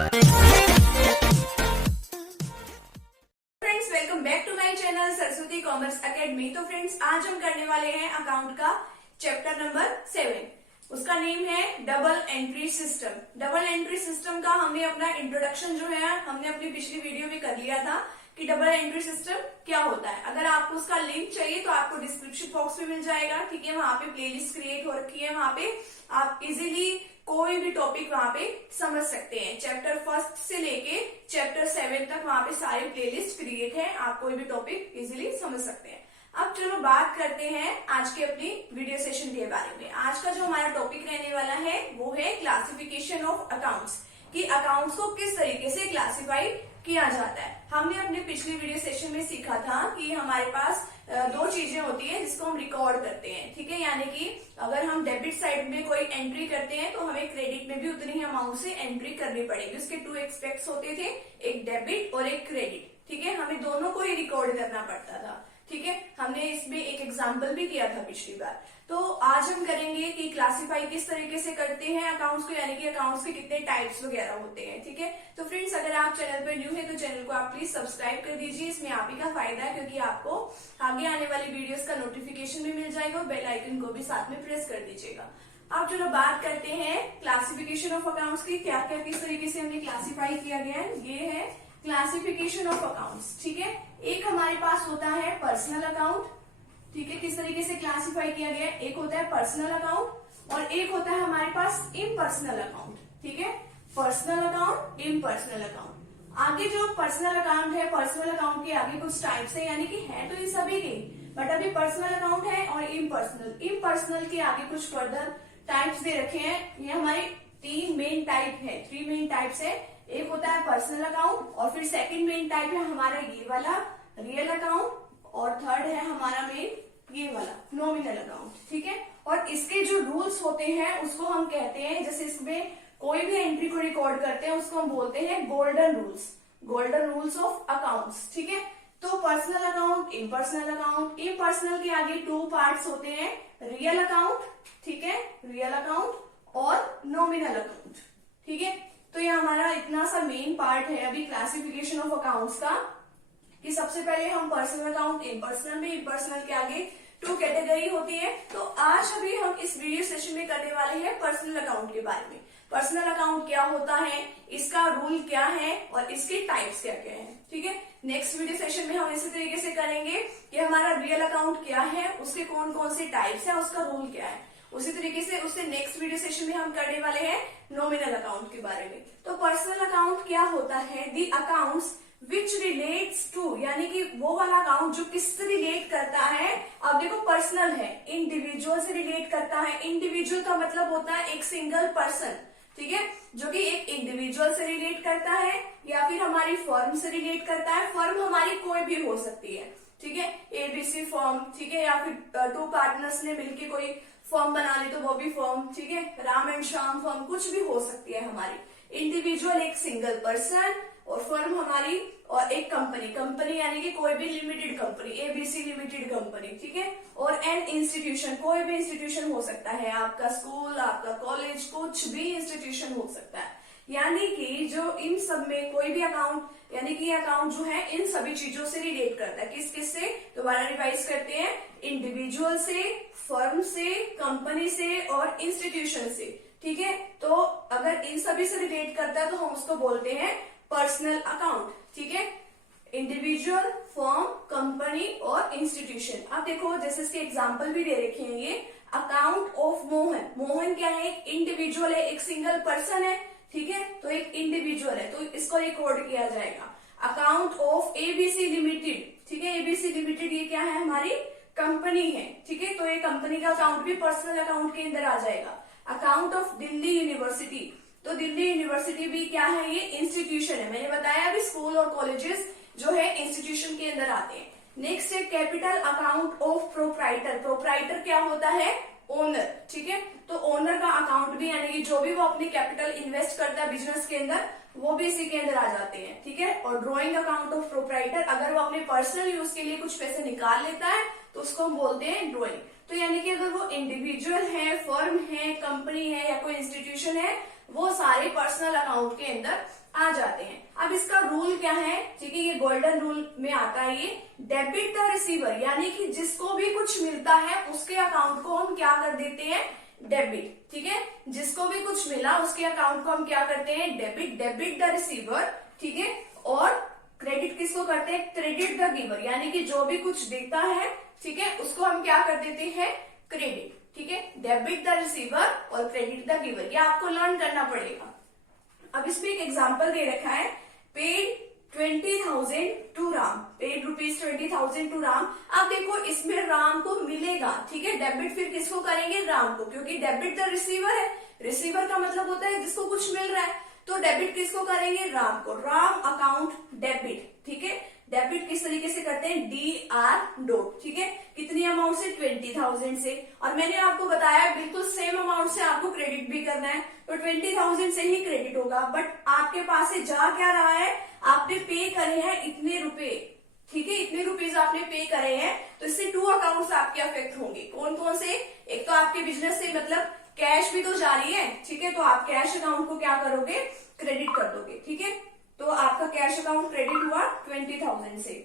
Friends, welcome back to my channel Saraswati Commerce Academy. तो friends, आज हम करने वाले हैं अकाउंट का चैप्टर नंबर 7। उसका नेम है double entry system. Double entry system का हमने अपना इंट्रोडक्शन जो है हमने अपनी पिछली वीडियो में कर लिया था कि डबल एंट्री सिस्टम क्या होता है। अगर आपको उसका लिंक चाहिए तो आपको डिस्क्रिप्शन बॉक्स में मिल जाएगा। ठीक है, वहां पे प्लेलिस्ट क्रिएट हो रखी है, वहां पे आप इजीली कोई भी टॉपिक वहां पे समझ सकते हैं। चैप्टर 1 से लेके चैप्टर 7 तक वहां पे सारे प्लेलिस्ट क्रिएट है, आप कोई भी टॉपिक इजीली समझ सकते हैं। अब चलो बात करते हैं आज के अपनी वीडियो सेशन के बारे में। आज का जो हमारा टॉपिक रहने वाला है वो है क्लासिफिकेशन ऑफ अकाउंट्स, कि अकाउंट्स को किस तरीके से क्लासिफाई किया जाता है। हमने अपने पिछली वीडियो सेशन में सीखा था कि हमारे पास दो चीजें होती है जिसको हम रिकॉर्ड करते हैं। ठीक है, यानी कि अगर हम डेबिट साइड में कोई एंट्री करते हैं तो हमें क्रेडिट में भी उतनी ही अमाउंट से एंट्री करनी पड़ेगी। उसके 2 एस्पेक्ट्स होते थे, एक डेबिट और एक क्रेडिट। ठीक है, हमें दोनों को ही रिकॉर्ड करना पड़ता था। ठीक है, हमने इसमें एक एग्जाम्पल भी किया था पिछली बार। तो आज हम करेंगे कि क्लासिफाई किस तरीके से करते हैं अकाउंट्स को, यानी कि अकाउंट्स के कितने टाइप्स वगैरह होते हैं। ठीक है, तो फ्रेंड्स, अगर आप चैनल पर न्यू है तो चैनल को आप प्लीज सब्सक्राइब कर दीजिए। इसमें आप ही का फायदा है, क्योंकि आपको आगे आने वाली वीडियोस का नोटिफिकेशन भी मिल जाएगा और बेल आइकन को भी साथ में प्रेस कर दीजिएगा। अब चलो बात करते हैं क्लासिफिकेशन ऑफ अकाउंट्स की, क्या क्या किस तरीके से हमने क्लासिफाई किया गया है। ये है क्लासिफिकेशन ऑफ अकाउंट्स। ठीक है, एक हमारे पास होता है पर्सनल अकाउंट। ठीक है, किस तरीके से क्लासिफाई किया गया है, एक होता है पर्सनल अकाउंट और एक होता है हमारे पास इम्पर्सनल अकाउंट। ठीक है, पर्सनल अकाउंट, इम्पर्सनल अकाउंट। आगे जो पर्सनल अकाउंट है, पर्सनल अकाउंट के आगे कुछ टाइप्स है, यानी कि है तो ये सभी के, बट अभी पर्सनल अकाउंट है और इम्पर्सनल। इम्पर्सनल के आगे कुछ फर्दर टाइप्स दे रखे हैं। ये हमारे 3 मेन टाइप है, 3 मेन टाइप्स है। एक होता है पर्सनल अकाउंट और फिर सेकंड मेन टाइप है हमारा ये वाला रियल अकाउंट और थर्ड है हमारा मेन ये वाला नॉमिनल अकाउंट। ठीक है, और इसके जो रूल्स होते हैं उसको हम कहते हैं, जैसे इसमें कोई भी एंट्री को रिकॉर्ड करते हैं उसको हम बोलते हैं golden rules, golden rules of accounts. ठीक है, तो personal account, impersonal account. Impersonal के आगे 2 पार्ट्स होते हैं, रियल अकाउंट, ठीक है, रियल अकाउंट और नॉमिनल अकाउंट। ठीक है, तो ये हमारा इतना सा मेन पार्ट है अभी क्लासिफिकेशन ऑफ अकाउंट्स का, कि सबसे पहले हम पर्सनल अकाउंट, इम्पर्सनल में, इम्पर्सनल के आगे 2 कैटेगरी होती है। तो आज अभी हम इस वीडियो सेशन में करने वाले हैं पर्सनल अकाउंट के बारे में। पर्सनल अकाउंट क्या होता है, इसका रूल क्या है और इसके टाइप्स क्या क्या है। ठीक है, नेक्स्ट वीडियो सेशन में हम इसी तरीके से करेंगे कि हमारा रियल अकाउंट क्या है, उसके कौन कौन से टाइप्स है, उसका रूल क्या है। उसी तरीके से उससे नेक्स्ट वीडियो सेशन में हम करने वाले हैं नॉमिनल अकाउंट के बारे में। तो पर्सनल अकाउंट क्या होता है, the accounts which relates to, यानी कि वो वाला अकाउंट जो किससे रिलेट करता है। अब देखो, पर्सनल है, इंडिविजुअल से रिलेट करता है। इंडिविजुअल का मतलब होता है एक सिंगल पर्सन। ठीक है, जो कि एक इंडिविजुअल से रिलेट करता है या फिर हमारी फर्म से रिलेट करता है। फर्म हमारी कोई भी हो सकती है। ठीक है, एबीसी फर्म, ठीक है, या फिर 2 पार्टनर्स ने मिलकर कोई फर्म बना ली तो वो भी फर्म। ठीक है, राम एंड श्याम फर्म, कुछ भी हो सकती है हमारी। इंडिविजुअल एक सिंगल पर्सन और फर्म हमारी और एक कंपनी, कंपनी यानी कि कोई भी limited company, ABC limited company. ठीक है, और एन इंस्टीट्यूशन, कोई भी इंस्टीट्यूशन हो सकता है, आपका स्कूल, आपका कॉलेज, कुछ भी इंस्टीट्यूशन हो सकता है। यानी कि जो इन सब में कोई भी अकाउंट, यानी कि अकाउंट जो है इन सभी चीजों से रिलेट करता है। किस किस से, दोबारा रिवाइज करते हैं, इंडिविजुअल से, फर्म से, कंपनी से और इंस्टीट्यूशन से। ठीक है, तो अगर इन सभी से रिलेट करता है तो हम उसको बोलते हैं पर्सनल अकाउंट। ठीक है, इंडिविजुअल, फर्म, कंपनी और इंस्टीट्यूशन। अब देखो, जैसे इसके एग्जांपल भी दे रखे हैं, ये अकाउंट ऑफ मोहन। मोहन क्या है, एक इंडिविजुअल है, एक सिंगल पर्सन है। ठीक है, तो एक इंडिविजुअल है तो इसको रिकॉर्ड किया जाएगा। अकाउंट ऑफ एबीसी लिमिटेड, ठीक है, एबीसी लिमिटेड ये क्या है, हमारी कंपनी है। ठीक है, तो ये कंपनी का अकाउंट भी पर्सनल अकाउंट के अंदर आ जाएगा। अकाउंट ऑफ दिल्ली यूनिवर्सिटी, तो दिल्ली यूनिवर्सिटी भी क्या है, ये इंस्टीट्यूशन है। मैंने बताया अभी स्कूल और कॉलेजेस जो है इंस्टीट्यूशन के अंदर आते हैं। नेक्स्ट है capital account of proprietor. Proprietor क्या होता है, ओनर। ठीक है, तो ओनर का अकाउंट भी, यानी कि जो भी वो अपनी कैपिटल इन्वेस्ट करता है बिजनेस के अंदर, वो भी इसी के अंदर आ जाते हैं। ठीक है, और ड्रॉइंग अकाउंट ऑफ प्रोप्राइटर, अगर वो अपने पर्सनल यूज के लिए कुछ पैसे निकाल लेता है तो उसको हम बोलते हैं ड्रॉइंग। तो यानी कि अगर वो इंडिविजुअल है, फर्म है, कंपनी है या कोई इंस्टीट्यूशन है, वो सारे पर्सनल अकाउंट के अंदर आ जाते हैं। अब इसका रूल क्या है, ठीक है, ये गोल्डन रूल में आता है ये, डेबिट द रिसीवर, यानी कि जिसको भी कुछ मिलता है उसके अकाउंट को हम क्या कर देते हैं, डेबिट। ठीक है, जिसको भी कुछ मिला उसके अकाउंट को हम क्या करते हैं, डेबिट, डेबिट द रिसीवर। ठीक है, और क्रेडिट किसको करते हैं, क्रेडिट द गिवर, यानी कि जो भी कुछ देता है, ठीक है, उसको हम क्या कर देते हैं, क्रेडिट। ठीक है, डेबिट द रिसीवर और क्रेडिट द गिवर, ये आपको लर्न करना पड़ेगा। अब इसमें एक एग्जांपल दे रखा है, paid 20,000 to Ram, paid rupees 20,000 to Ram. अब देखो इसमें राम को मिलेगा, ठीक है, डेबिट फिर किसको करेंगे, राम को, क्योंकि डेबिट द रिसीवर है, रिसीवर का मतलब होता है जिसको कुछ मिल रहा है, तो डेबिट किसको करेंगे, राम को, राम अकाउंट डेबिट। ठीक है, डेबिट किस तरीके से करते हैं, DR डॉट। ठीक है, कितनी अमाउंट से, 20,000 से, और मैंने आपको बताया बिल्कुल सेम अमाउंट से आपको क्रेडिट भी करना है, तो 20,000 से ही क्रेडिट होगा। बट आपके पास से जा क्या रहा है, आपने पे करे हैं इतने रुपए, ठीक है, इतने रुपीज आपने पे करे हैं, तो इससे 2 अकाउंट्स आपके अफेक्ट होंगे। कौन कौन से, एक तो आपके बिजनेस से मतलब कैश भी तो जा रही है, ठीक है, तो आप कैश अकाउंट को क्या करोगे, क्रेडिट कर दोगे। ठीक है, तो आपका कैश अकाउंट क्रेडिट हुआ 20,000 से।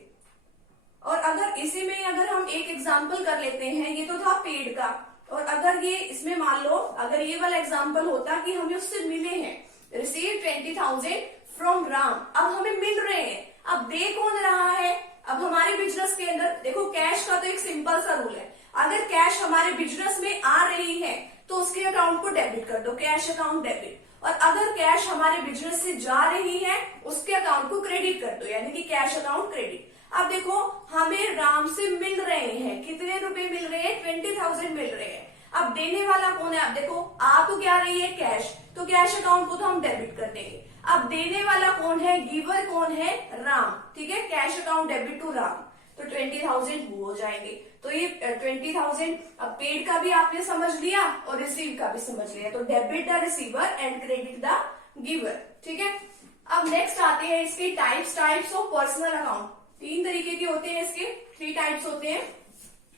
और अगर इसी में अगर हम एक एग्जांपल कर लेते हैं, ये तो था पेड का, और अगर ये इसमें मान लो अगर ये वाला एग्जांपल होता कि हमें उससे मिले हैं, रिसीव 20,000 फ्रॉम राम, अब हमें मिल रहे हैं, अब दे कौन रहा है, अब हमारे बिजनेस के अंदर देखो कैश का तो एक सिंपल सा रूल है, अगर कैश हमारे बिजनेस में आ रही है तो उसके अकाउंट को डेबिट कर दो, कैश अकाउंट डेबिट, और अगर कैश हमारे बिजनेस से जा रही है उसके अकाउंट को क्रेडिट कर दो, यानी कि कैश अकाउंट क्रेडिट। अब देखो हमें राम से मिल रहे हैं, कितने रुपए मिल रहे हैं, 20,000 मिल रहे हैं। अब देने वाला कौन है, अब देखो आ तो क्या रही है, कैश, तो कैश अकाउंट को तो हम डेबिट कर देंगे। अब देने वाला कौन है, गिवर कौन है, राम। ठीक है, cash account debit to Ram, तो 20,000 हो जाएंगे। तो ये 20,000 अब पेड का भी आपने समझ लिया और रिसीव का भी समझ लिया, तो debit the receiver and credit the giver. ठीक है, अब नेक्स्ट आते हैं इसके टाइप्स ऑफ पर्सनल अकाउंट। 3 तरीके के होते हैं इसके, 3 टाइप्स होते हैं,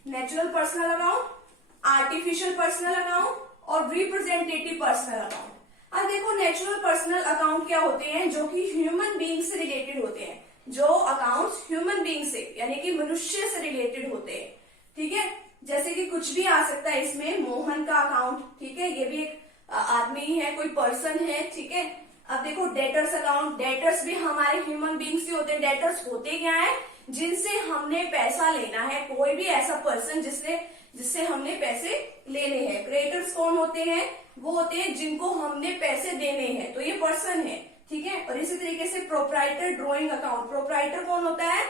natural personal account, artificial personal account और रिप्रेजेंटेटिव पर्सनल अकाउंट। अब देखो नेचुरल पर्सनल अकाउंट क्या होते हैं, जो कि ह्यूमन बीइंग से रिलेटेड होते हैं, जो अकाउंट्स ह्यूमन बीइंग से यानी कि मनुष्य से रिलेटेड होते हैं। ठीक है, जैसे कि कुछ भी आ सकता है इसमें, मोहन का अकाउंट, ठीक है, ये भी एक आदमी ही है, कोई पर्सन है। ठीक है, अब देखो डेटर्स अकाउंट, डेटर्स भी हमारे ह्यूमन बीइंग से होते हैं। डेटर्स होते क्या है, जिनसे हमने पैसा लेना है, कोई भी ऐसा पर्सन जिससे हमने पैसे लेने हैं। क्रेडिटर्स कौन होते हैं, वो होते हैं जिनको हमने पैसे देने हैं, तो ये पर्सन है। ठीक है, और इसी तरीके से प्रोप्राइटर ड्रॉइंग अकाउंट, प्रोप्राइटर कौन होता है,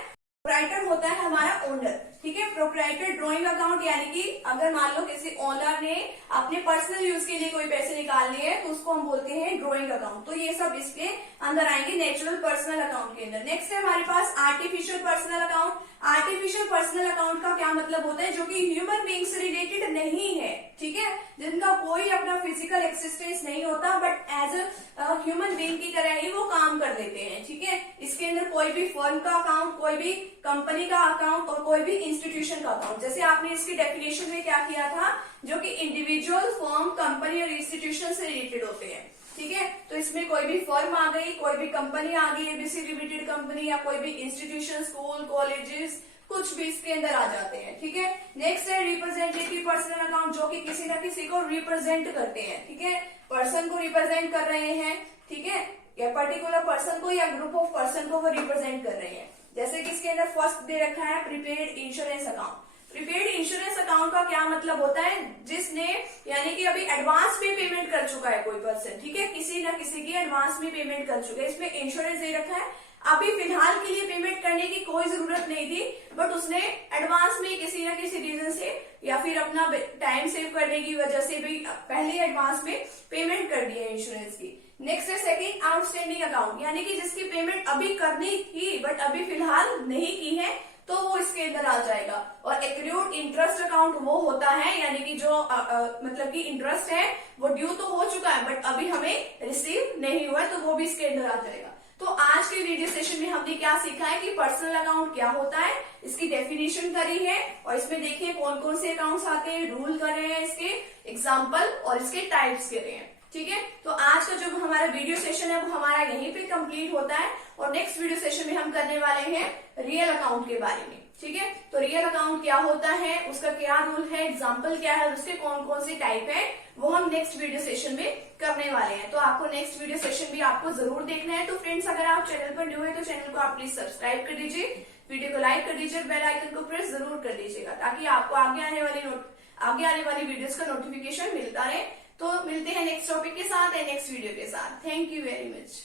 प्रोप्राइटर होता है हमारा ओनर। ठीक है, प्रोप्राइटर ड्रॉइंग अकाउंट यानी कि अगर मान लो किसी ओनर ने अपने पर्सनल यूज के लिए कोई पैसे निकालने हैं तो उसको हम बोलते हैं ड्रॉइंग अकाउंट। तो ये सब इसके अंदर आएंगे, नेचुरल पर्सनल अकाउंट के अंदर। नेक्स्ट है हमारे पास artificial personal account. Artificial personal account का क्या मतलब होता है, जो कि ह्यूमन बीइंग से रिलेटेड नहीं है। ठीक है, जिनका कोई अपना फिजिकल एक्सिस्टेंस नहीं होता, but as a human being की तरह ही वो काम कर देते हैं। ठीक है, इसके अंदर कोई भी फर्म का अकाउंट, कोई भी कंपनी का अकाउंट और कोई भी इंस्टीट्यूशन का अकाउंट, जैसे आपने इसकी डेफिनेशन में क्या किया था, जो कि इंडिविजुअल, फर्म, कंपनी और इंस्टीट्यूशन से रिलेटेड होते हैं। ठीक है, तो इसमें कोई भी फर्म आ गई, कोई भी कंपनी आ गई, एबीसी लिमिटेड कंपनी, या कोई भी इंस्टीट्यूशन, स्कूल, कॉलेजेस, कुछ भी इसके अंदर आ जाते हैं। ठीक है, नेक्स्ट है रिप्रेजेंटेटिव पर्सनल अकाउंट, जो कि किसी न किसी को रिप्रेजेंट करते हैं। ठीक है, पर्सन को रिप्रेजेंट कर रहे हैं, ठीक है, या पर्टिकुलर पर्सन को या ग्रुप ऑफ पर्सन को वो रिप्रेजेंट कर रहे हैं। जैसे कि इसके अंदर फर्स्ट दे रखा है prepaid insurance account. Prepaid insurance account का क्या मतलब होता है, जिसने यानी कि अभी एडवांस में पेमेंट कर चुका है कोई पर्सन, ठीक है, किसी न किसी की एडवांस में पेमेंट कर चुका है, इसमें इंश्योरेंस दे रखा है। अभी फिलहाल के लिए पेमेंट करने की कोई जरूरत नहीं थी, बट उसने एडवांस में किसी न किसी रीजन से या फिर अपना टाइम सेव करने की वजह से भी पहले एडवांस में पेमेंट कर दी है इंश्योरेंस की। नेक्स्ट है सेकंड आउटस्टैंडिंग अकाउंट, यानी कि जिसकी पेमेंट अभी करनी थी बट अभी फिलहाल नहीं की है, तो वो इसके अंदर आ जाएगा। और एक्रूड इंटरेस्ट अकाउंट वो होता है, यानी कि जो मतलब कि इंटरेस्ट है वो ड्यू तो हो चुका है बट अभी हमें रिसीव नहीं हुआ है, तो वो भी इसके अंदर आ जाएगा। तो आज के वीडियो सेशन में हमने क्या सीखा है कि पर्सनल अकाउंट क्या होता है, इसकी डेफिनेशन करी है, और इसमें देखिए कौन कौन से अकाउंट्स आते हैं, रूल करे हैं, इसके एग्जाम्पल और इसके टाइप्स करे हैं। ठीक है, तो आज का जो हमारा वीडियो सेशन है वो हमारा यहीं पे कंप्लीट होता है और नेक्स्ट वीडियो सेशन में हम करने वाले हैं रियल अकाउंट के बारे में। ठीक है, तो रियल अकाउंट क्या होता है, उसका क्या रूल है, एग्जाम्पल क्या है, उसके कौन कौन से टाइप है, वो हम नेक्स्ट वीडियो सेशन में करने वाले हैं। तो आपको नेक्स्ट वीडियो सेशन भी आपको जरूर देखना है। तो फ्रेंड्स, अगर आप चैनल पर न्यू है तो चैनल को आप प्लीज सब्सक्राइब कर दीजिए, वीडियो को लाइक कर दीजिए, बेल आइकन को प्रेस जरूर कर दीजिएगा ताकि आपको आगे आने वाली वीडियोस का नोटिफिकेशन मिलता रहे। तो मिलते हैं नेक्स्ट टॉपिक के साथ या नेक्स्ट वीडियो के साथ। Thank you very much.